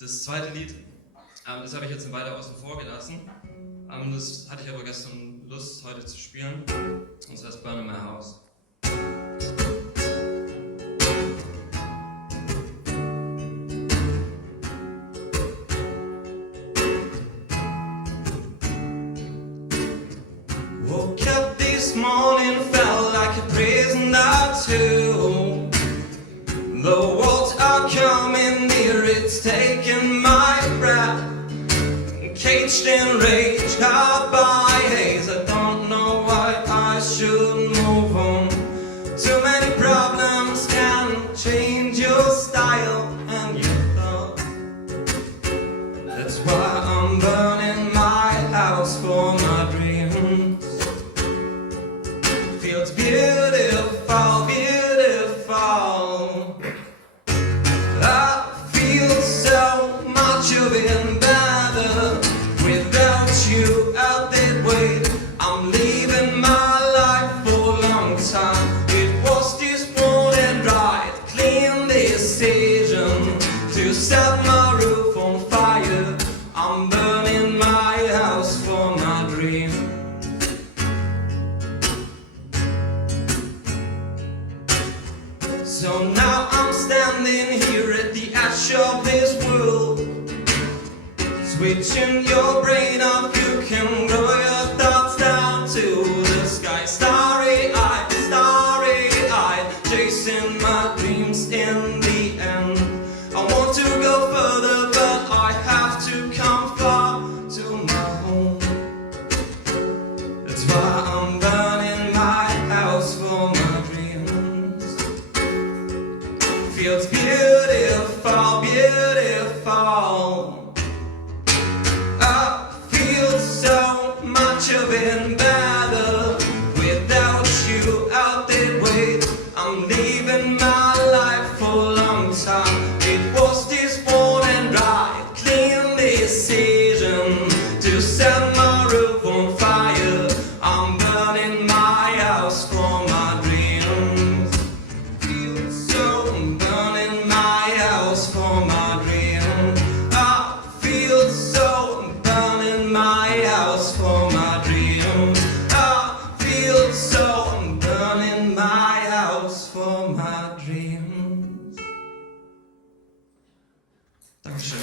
Das zweite Lied, das habe ich jetzt weiter außen vor gelassen. Das hatte ich aber gestern Lust, heute zu spielen. Und das heißt Burn in My House. Woke up this morning, felt like a prisoner too. The walls are coming near, it's taking my breath. Caged in rage, caught by haze. I don't know why I should move on. Too many problems can change your style and your thoughts. That's why I'm burning my house for my dreams. Feels beautiful, beautiful. I feel so much of it better without you out that way. I'm leaving my life for a long time. It was this morning right, clean decision to set my roof on fire. I'm burning my house for my dream. So now I'm standing here at the edge of this world, switching your brain off. You can grow your thoughts down to the sky. Starry-eyed, chasing my dreams in the end. I want to go further, but I have to come far to my home. That's why I'm burning my house for my dreams. Feels beautiful, beautiful. I feel so much of it better without you out that way. I'm leaving my life for a long time. It was this morning right, clean decision to set my roof on fire. I'm burning my house for my dreams. Feel so burning my house for my dreams. I feel so burning my house for my dreams. I feel so burning my house for my dreams. Dankeschön.